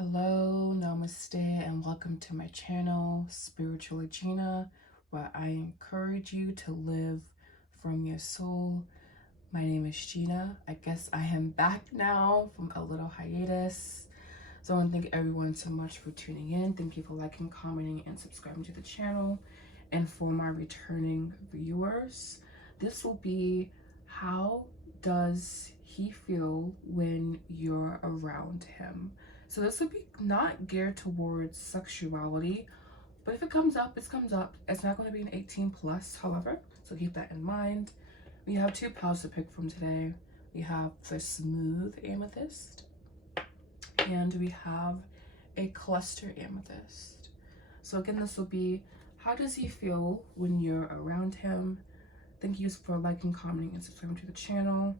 Hello, Namaste, and welcome to my channel, Spiritually Gina, where I encourage you to live from your soul. My name is Gina. I guess I am back now from a little hiatus. So I want to thank everyone so much for tuning in. Thank you for liking, commenting, and subscribing to the channel. And for my returning viewers, this will be how does he feel when you're around him? So this would be not geared towards sexuality, but if it comes up, it comes up. It's not going to be an 18 plus, however, so keep that in mind. We have two piles to pick from today. We have the smooth amethyst, and we have a cluster amethyst. So again, this will be, how does he feel when you're around him? Thank you for liking, commenting, and subscribing to the channel.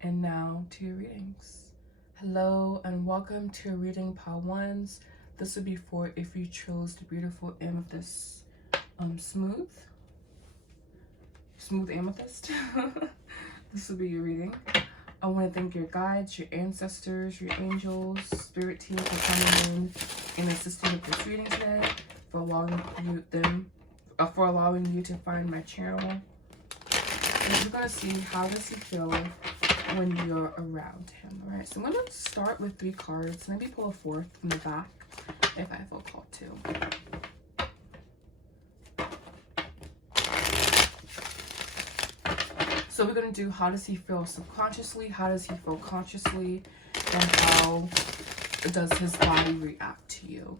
And now to your readings. Hello and welcome to reading pile ones. This would be for if you chose the beautiful amethyst, smooth amethyst. This will be your reading. I want to thank your guides, your ancestors, your angels, spirit team for coming in and assisting with this reading today, for allowing you to find my channel. And we're gonna see how does he feel when you're around him. All right, so I'm going to start with 3 cards, maybe pull a 4th from the back if I feel called to. So we're going to do how does he feel subconsciously, how does he feel consciously, and how does his body react to you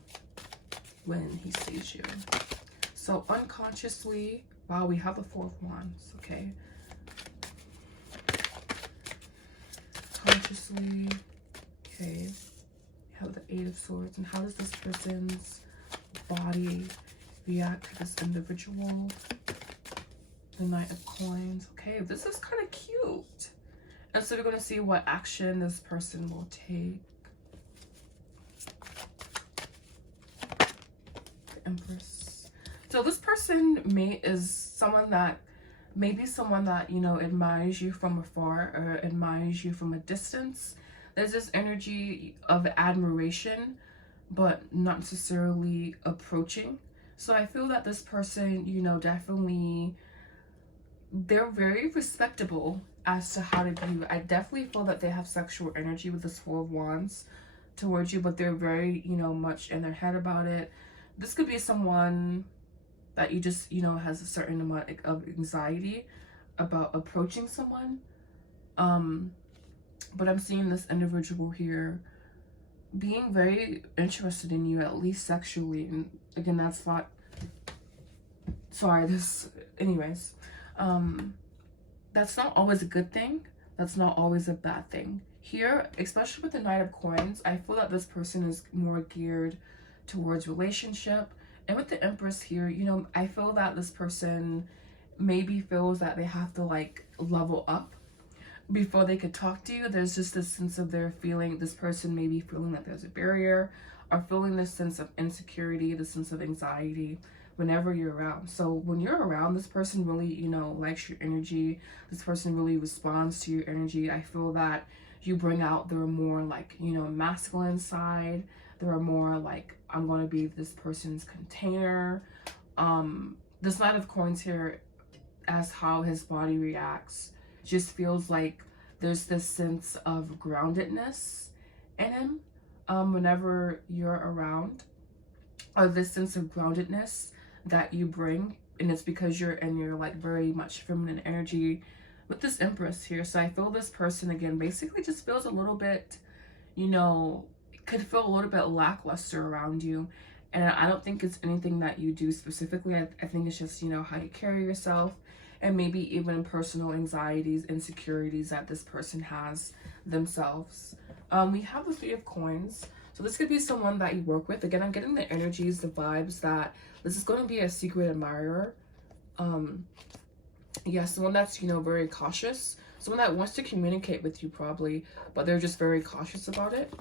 when he sees you. So unconsciously, wow, we have the 4 of Wands, okay. Consciously, okay, we have the 8 of Swords, and how does this person's body react to this individual? The Knight of Coins. Okay, this is kind of cute. And so we're going to see what action this person will take. The Empress. So this person is someone that, maybe someone that, you know, admires you from afar or admires you from a distance. There's this energy of admiration, but not necessarily approaching. So I feel that this person, you know, definitely, they're very respectable as to how to view. I definitely feel that they have sexual energy with this 4 of Wands towards you, but they're very, you know, much in their head about it. This could be someone that you just, you know, has a certain amount of anxiety about approaching someone. But I'm seeing this individual here being very interested in you, at least sexually. And again, that's not, sorry, this, anyways. That's not always a good thing. That's not always a bad thing. Here, especially with the Knight of Coins, I feel that this person is more geared towards relationship. And with the Empress here, you know, I feel that this person maybe feels that they have to like level up before they could talk to you. There's just this sense of their feeling, this person may be feeling that there's a barrier, or feeling this sense of insecurity, the sense of anxiety whenever you're around. So when you're around, this person really, you know, likes your energy. This person really responds to your energy. I feel that you bring out their more like, you know, masculine side. They're more like, I'm going to be this person's container. This Knight of Coins here, as how his body reacts, just feels like there's this sense of groundedness in him whenever you're around, or this sense of groundedness that you bring, and it's because you're in your like very much feminine energy with this Empress here. So I feel this person again basically just feels a little bit, you know, could feel a little bit lackluster around you. And I don't think it's anything that you do specifically. I think it's just, you know, how you carry yourself, and maybe even personal anxieties, insecurities that this person has themselves. We have the 3 of Coins. So this could be someone that you work with. Again, I'm getting the energies, the vibes that this is going to be a secret admirer. Yeah, someone that's, you know, very cautious. Someone that wants to communicate with you probably, but they're just very cautious about it.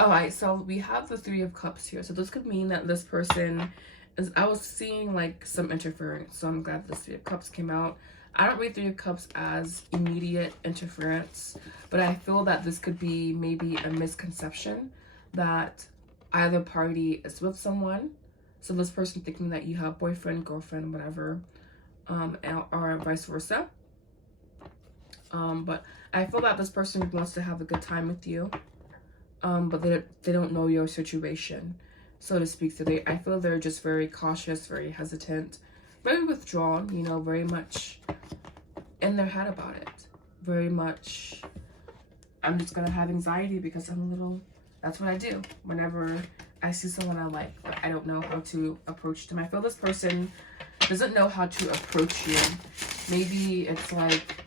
All right, so we have the 3 of Cups here. So this could mean that this person is, I was seeing like some interference. So I'm glad the 3 of Cups came out. I don't read Three of Cups as immediate interference, but I feel that this could be maybe a misconception that either party is with someone. So this person thinking that you have boyfriend, girlfriend, whatever, or vice versa. But I feel that this person wants to have a good time with you, but they don't know your situation, so to speak. So I feel they're just very cautious, very hesitant, very withdrawn, you know, very much in their head about it. Very much, I'm just gonna have anxiety because I'm a little, that's what I do. Whenever I see someone I like, but I don't know how to approach them. I feel this person doesn't know how to approach you. Maybe it's like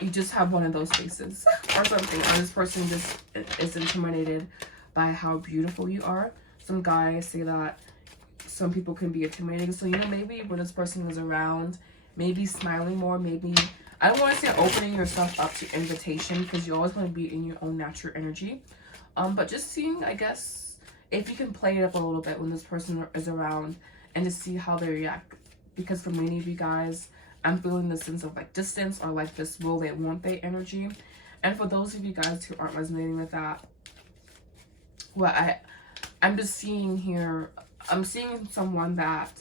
you just have one of those faces or something, or this person just is intimidated by how beautiful you are. Some guys say that some people can be intimidating. So, you know, maybe when this person is around, maybe smiling more, maybe, I don't want to say opening yourself up to invitation, because you always want to be in your own natural energy. But just seeing, I guess, if you can play it up a little bit when this person is around and to see how they react. Because for many of you guys, I'm feeling this sense of like distance, or like this will they, won't they energy. And for those of you guys who aren't resonating with that, what I'm just seeing here, I'm seeing someone that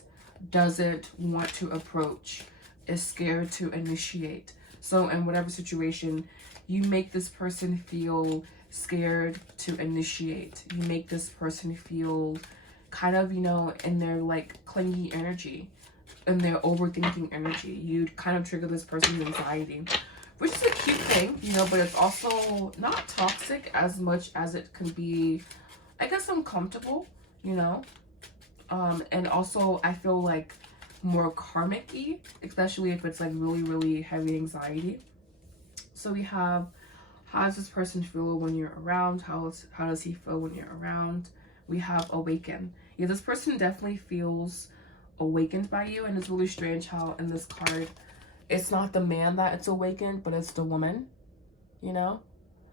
doesn't want to approach, is scared to initiate. So in whatever situation, you make this person feel scared to initiate. You make this person feel kind of, you know, in their like clingy energy, in their overthinking energy. You'd kind of trigger this person's anxiety, which is a cute thing, you know, but it's also not toxic as much as it can be, I guess, uncomfortable, you know. And also I feel like more karmic-y, especially if it's like really, really heavy anxiety. So we have, how does this person feel when you're around? How does he feel when you're around? We have awaken. Yeah, this person definitely feels awakened by you, and it's really strange how in this card, it's not the man that it's awakened, but it's the woman, you know?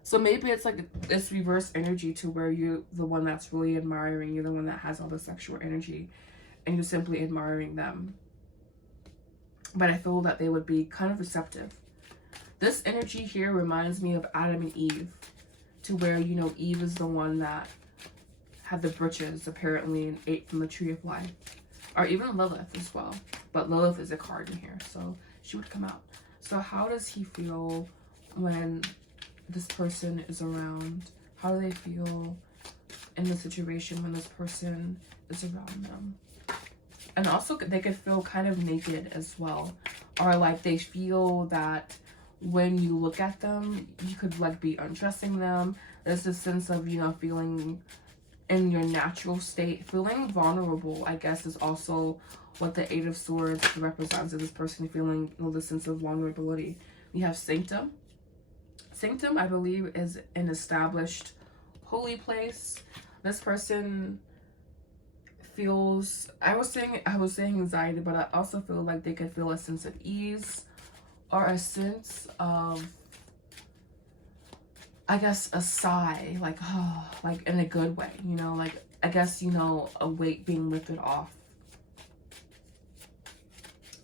So maybe it's like this reverse energy to where you're the one that's really admiring, you're the one that has all the sexual energy, and you're simply admiring them. But I feel that they would be kind of receptive. This energy here reminds me of Adam and Eve, to where, you know, Eve is the one that had the britches apparently and ate from the tree of life. Or even Lilith as well. But Lilith is a card in here, so she would come out. So how does he feel when this person is around? How do they feel in the situation when this person is around them? And also they could feel kind of naked as well. Or like they feel that when you look at them, you could like be undressing them. There's this sense of, you know, feeling in your natural state, feeling vulnerable, I guess, is also what the Eight of Swords represents, of this person feeling, you know, the sense of vulnerability. We have Sanctum. Sanctum, I believe, is an established holy place. This person feels, I was saying anxiety, but I also feel like they could feel a sense of ease, or a sense of, I guess, a sigh, like, oh, like in a good way, you know, like, I guess, you know, a weight being lifted off.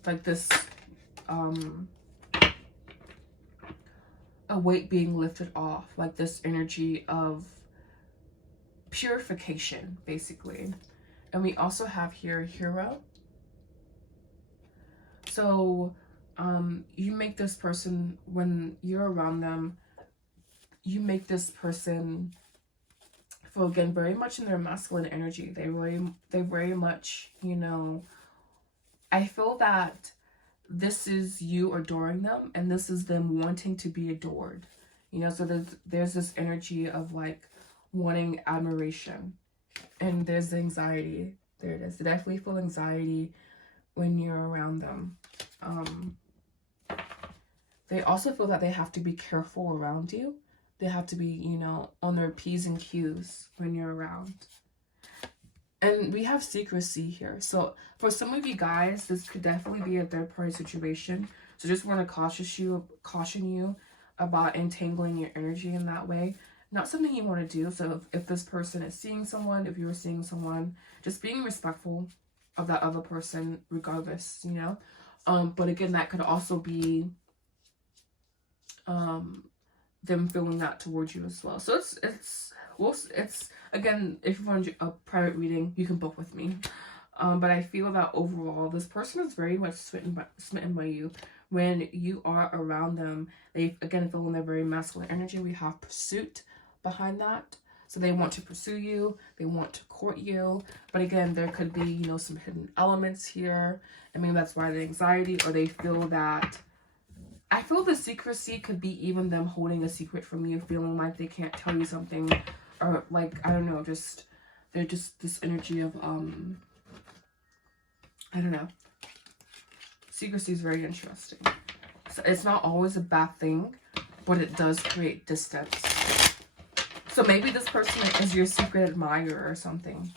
Like this, a weight being lifted off, like this energy of purification, basically. And we also have here Hero. So, you make this person, when you're around them, you make this person feel, again, very much in their masculine energy. They very much, you know, I feel that this is you adoring them, and this is them wanting to be adored, you know. So there's this energy of like wanting admiration, and there's the anxiety. There it is. They definitely feel anxiety when you're around them. They also feel that they have to be careful around you. They have to be, you know, on their P's and Q's when you're around. And we have secrecy here. So for some of you guys, this could definitely be a third-party situation. So just want to caution you about entangling your energy in that way. Not something you want to do. So if this person is seeing someone, if you're seeing someone, just being respectful of that other person regardless, you know. But again, that could also be them feeling that towards you as well. So it's again, if you want a private reading, you can book with me. But I feel that overall, this person is very much smitten by you. When you are around them, they again feel in their very masculine energy. We have pursuit behind that. So they want to pursue you, they want to court you. But again, there could be, you know, some hidden elements here. I mean, that's why the anxiety, or they feel that, I feel the secrecy could be even them holding a secret from you, feeling like they can't tell you something, or like, I don't know, just, they're just this energy of, I don't know. Secrecy is very interesting. So it's not always a bad thing, but it does create distance. So maybe this person is your secret admirer or something.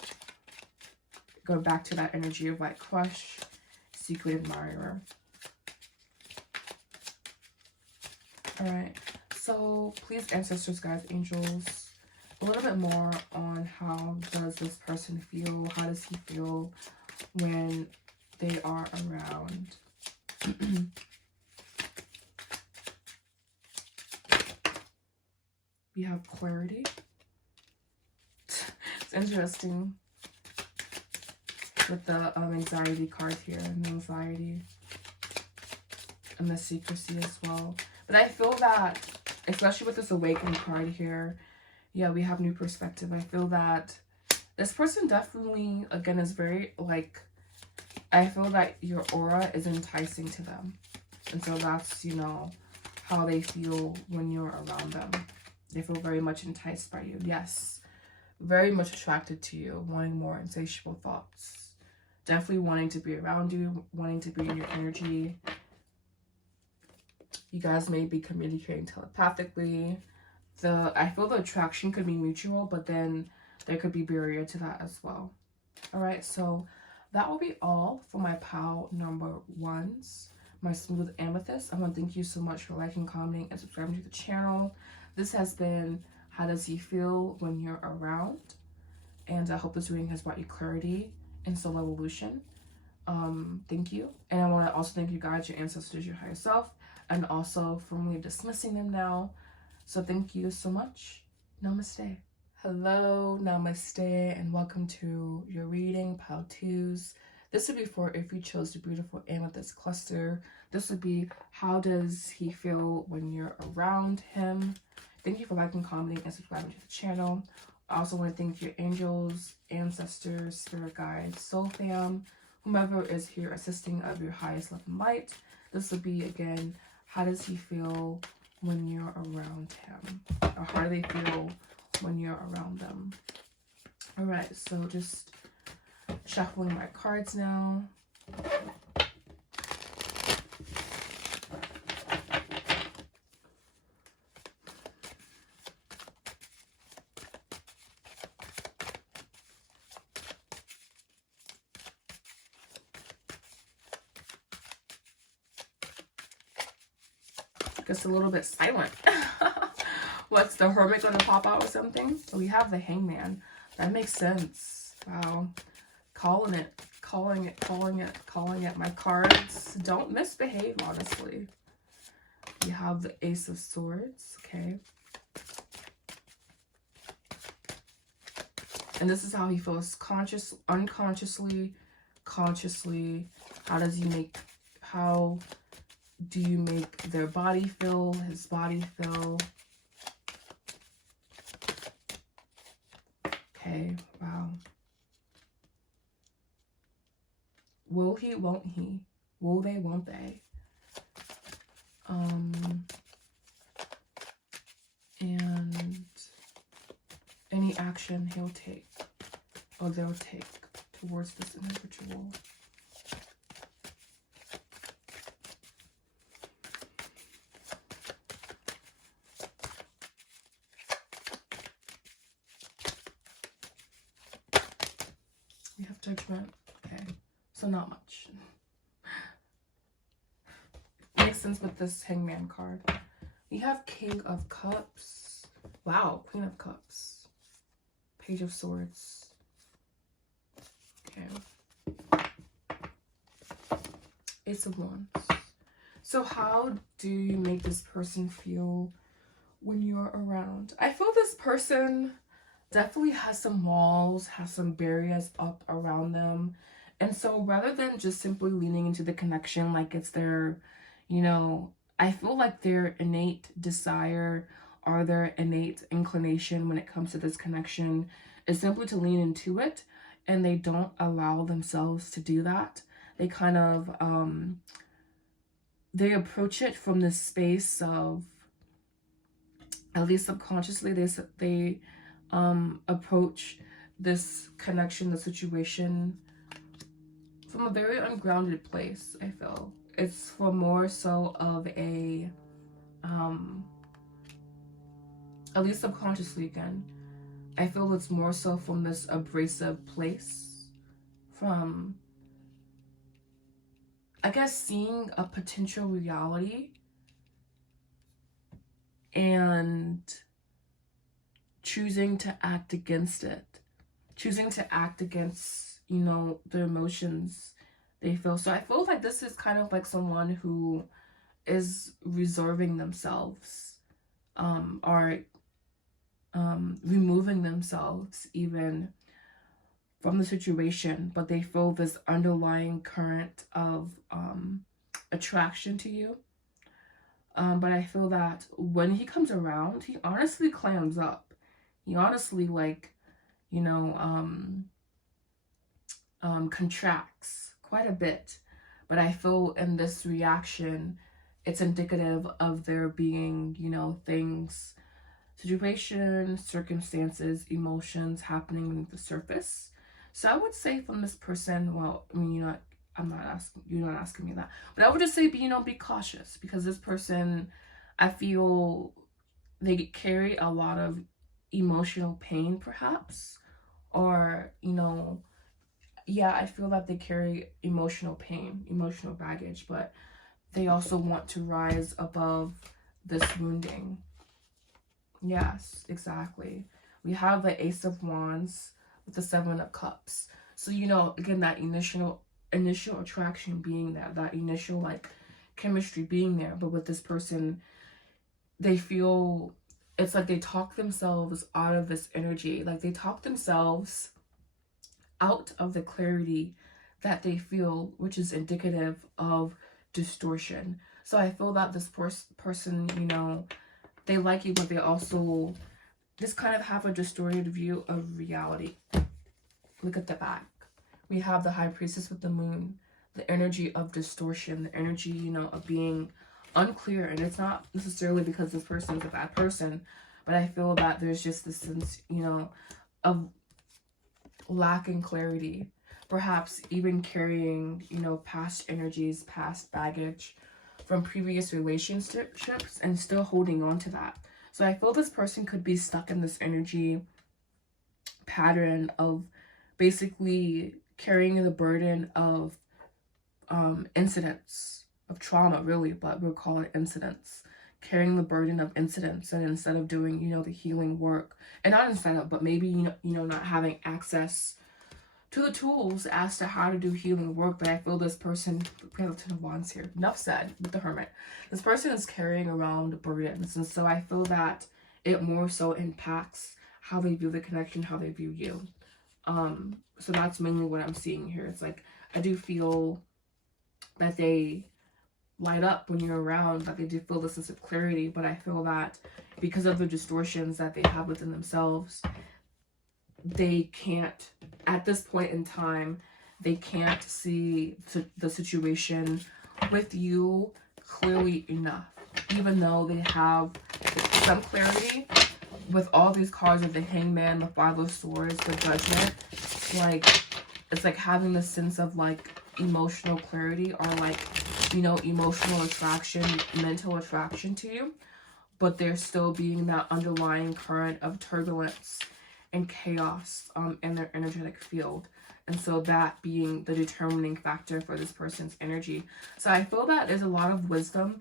Go back to that energy of like crush, secret admirer. Alright, so please, ancestors, guides, angels, a little bit more on how does this person feel? How does he feel when they are around? We have clarity. It's interesting with the anxiety card here, and the anxiety and the secrecy as well. But I feel that, especially with this awakening card here, yeah, we have new perspective. I feel that this person definitely, again, is very, like, I feel that your aura is enticing to them. And so that's, you know, how they feel when you're around them. They feel very much enticed by you. Yes. Very much attracted to you. Wanting more insatiable thoughts. Definitely wanting to be around you. Wanting to be in your energy. You guys may be communicating telepathically. I feel the attraction could be mutual, but then there could be barrier to that as well. Alright, so that will be all for my pile number ones. My smooth amethyst. I want to thank you so much for liking, commenting, and subscribing to the channel. This has been How Does He Feel When You're Around? And I hope this reading has brought you clarity and soul evolution. Thank you. And I want to also thank you guys, your ancestors, your higher self, and also firmly dismissing them now. So thank you so much. Namaste. Hello, namaste, and welcome to your reading, pile twos. This would be for if you chose the beautiful amethyst cluster. This would be how does he feel when you're around him. Thank you for liking, commenting, and subscribing to the channel. I also want to thank your angels, ancestors, spirit guides, soul fam, whomever is here assisting of your highest love and light. This would be, again, how does he feel when you're around him? Or how do they feel when you're around them? Alright, so just shuffling my cards now. Just a little bit silent. What's the Hermit gonna pop out or something? We have the Hangman. That makes sense. Wow. Calling it. My cards don't misbehave, honestly. We have the Ace of Swords. Okay. And this is how he feels. Unconsciously, consciously. How do you make their body feel, his body feel? Okay, wow. Will he, won't he? Will they, won't they? And any action he'll take, or they'll take towards this individual. We have Judgment. Okay, so not much. Makes sense with this Hangman card. We have King of Cups. Wow, Queen of Cups. Page of Swords. Okay. Ace of Wands. So how do you make this person feel when you're around? I feel this person definitely has some walls, has some barriers up around them. And so rather than just simply leaning into the connection like it's their, you know, I feel like their innate desire or their innate inclination when it comes to this connection is simply to lean into it, and they don't allow themselves to do that. They kind of, they approach it from this space of, at least subconsciously, they approach this connection, the situation, from a very ungrounded place. I feel it's for more so of a at least subconsciously, again, I feel it's more so from this abrasive place, from, I guess, seeing a potential reality and choosing to act against it, choosing to act against, you know, the emotions they feel. So I feel like this is kind of like someone who is reserving themselves, or removing themselves even from the situation, but they feel this underlying current of attraction to you. But I feel that when he comes around, he honestly clams up. He honestly, like, you know, contracts quite a bit. But I feel in this reaction, it's indicative of there being, you know, things, situations, circumstances, emotions happening beneath the surface. So I would say from this person, well, I mean, you're not asking me that, but I would just say, you know, be cautious, because this person, I feel they carry a lot of emotional pain, perhaps, or, you know, yeah, I feel that they carry emotional pain, emotional baggage, but they also want to rise above this wounding. Yes, exactly. We have the Ace of Wands with the Seven of Cups. So, you know, again, that initial attraction being there, that initial, like, chemistry being there. But with this person, they feel, it's like they talk themselves out of this energy. Like, they talk themselves out of the clarity that they feel, which is indicative of distortion. So I feel that this person, you know, they like you, but they also just kind of have a distorted view of reality. Look at the back. We have the High Priestess with the Moon, the energy of distortion, the energy, you know, of being unclear. And it's not necessarily because this person is a bad person, but I feel that there's just this sense, you know, of lacking clarity. Perhaps even carrying, you know, past energies, past baggage from previous relationships, and still holding on to that. So I feel this person could be stuck in this energy pattern of basically carrying the burden of incidents, of trauma, really, but we'll call it incidents. Carrying the burden of incidents, and instead of doing, you know, the healing work, and not instead of, but maybe, you know, not having access to the tools as to how to do healing work. But I feel this person, we have the Ten of Wands here, enough said with the Hermit, this person is carrying around burdens, and so I feel that it more so impacts how they view the connection, how they view you. So that's mainly what I'm seeing here. It's like, I do feel that they light up when you're around, that they do feel this sense of clarity, but I feel that because of the distortions that they have within themselves, they can't, at this point in time, they can't see the situation with you clearly enough, even though they have some clarity. With all these cards of the Hangman, the Five of Swords, the Judgment, like, it's like having this sense of, like, emotional clarity, or, like, you know, emotional attraction, mental attraction to you, but there's still being that underlying current of turbulence and chaos in their energetic field. And so that being the determining factor for this person's energy. So I feel that there's a lot of wisdom.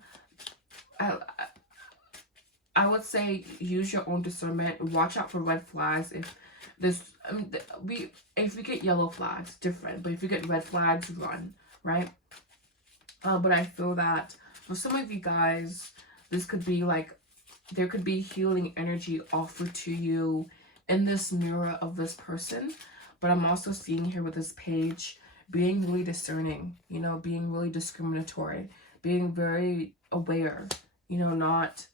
I would say use your own discernment. Watch out for red flags. If there's, if we get yellow flags, different. But if you get red flags, run, right? But I feel that for some of you guys, this could be like, there could be healing energy offered to you in this mirror of this person. But I'm also seeing here with this page, being really discerning, you know, being really discriminatory, being very aware, you know, not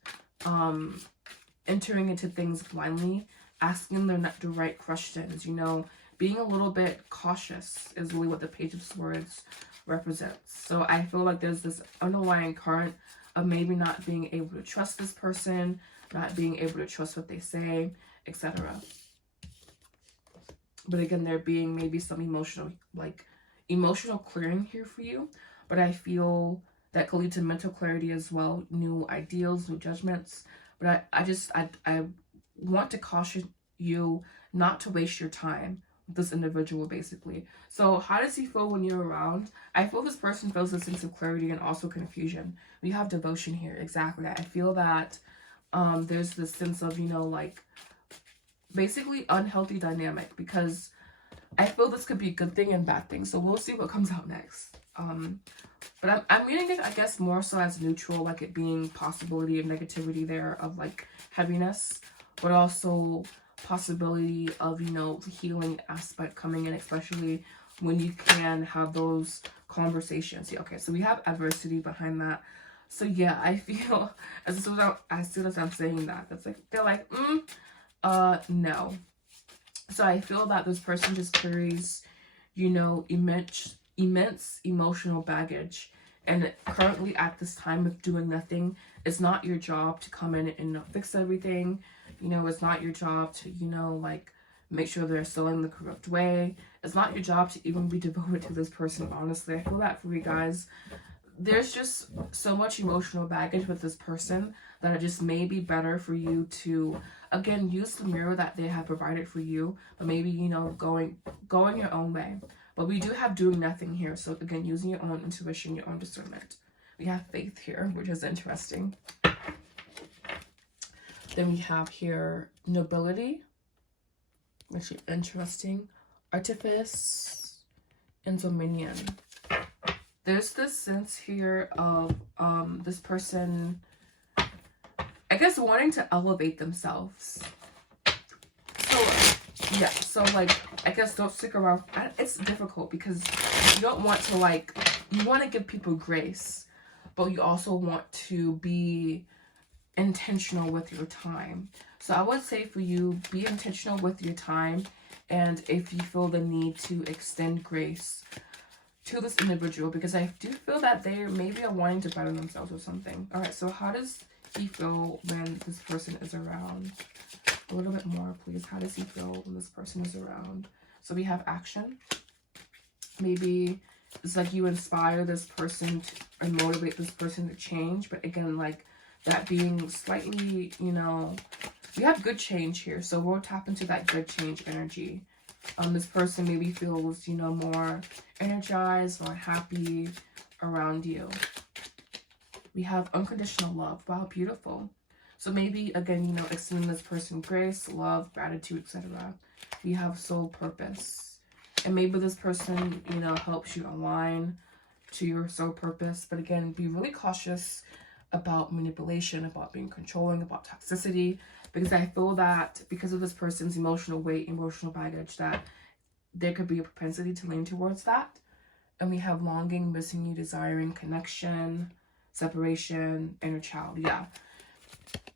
entering into things blindly, asking the right questions, you know, being a little bit cautious is really what the Page of Swords represents. So I feel like there's this underlying current of maybe not being able to trust this person, not being able to trust what they say, etc. But again, there being maybe some emotional clearing here for you. But I feel that could lead to mental clarity as well, new ideals, new judgments. But I want to caution you not to waste your time with this individual, basically. So how does he feel when you're around? I feel this person feels a sense of clarity and also confusion. We have devotion here, exactly. I feel that there's this sense of, you know, like, basically unhealthy dynamic, because I feel this could be a good thing and bad thing. So we'll see what comes out next. But I'm reading it, I guess, more so as neutral, like it being possibility of negativity there, of like heaviness, but also possibility of, you know, the healing aspect coming in, especially when you can have those conversations. Yeah, okay, so we have adversity behind that. So yeah, I feel as soon as I'm saying that, that's like, they're like, no. So I feel that this person just carries, you know, immense emotional baggage. And currently at this time of doing nothing, it's not your job to come in and fix everything. You know, it's not your job to, you know, like, make sure they're selling the correct way. It's not your job to even be devoted to this person, honestly. I feel that for you guys, there's just so much emotional baggage with this person that it just may be better for you to, again, use the mirror that they have provided for you, but maybe, you know, going your own way. But we do have doing nothing here. So again, using your own intuition, your own discernment. We have faith here, which is interesting. Then we have here nobility, which is interesting. Artifice and dominion. There's this sense here of this person, I guess, wanting to elevate themselves. So yeah, so like, I guess don't stick around. It's difficult because you don't want to, like, you want to give people grace, but you also want to be intentional with your time. So I would say for you, be intentional with your time, and if you feel the need to extend grace to this individual, because I do feel that they maybe are wanting to better themselves or something. All right, so how does he feel when this person is around? A little bit more, please. How does he feel when this person is around? So we have action. Maybe it's like you inspire this person and motivate this person to change, but again, like, that being slightly, you know, we have good change here, so we'll tap into that good change energy. This person maybe feels, you know, more energized, more happy around you. We have unconditional love. Wow, beautiful. So maybe, again, you know, extending this person grace, love, gratitude, etc. We have soul purpose. And maybe this person, you know, helps you align to your soul purpose. But again, be really cautious about manipulation, about being controlling, about toxicity, because I feel that because of this person's emotional weight, emotional baggage, that there could be a propensity to lean towards that. And we have longing, missing you, desiring, connection, separation, inner child. Yeah.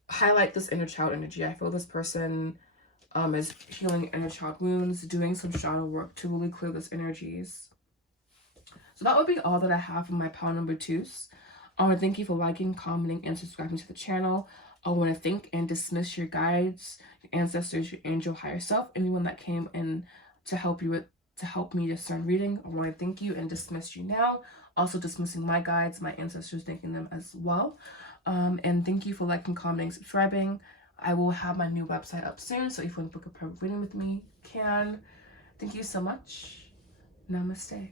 Highlight this inner child energy. I feel this person is healing inner child wounds, doing some shadow work to really clear those energies. So that would be all that I have for my pile number 2s. I want to thank you for liking, commenting, and subscribing to the channel. I want to thank and dismiss your guides, your ancestors, your angel, higher self, anyone that came in to help me discern reading. I want to thank you and dismiss you now. Also dismissing my guides, my ancestors, thanking them as well. And thank you for liking, commenting, subscribing. I will have my new website up soon, so if you want to book a private reading with me, you can. Thank you so much. Namaste.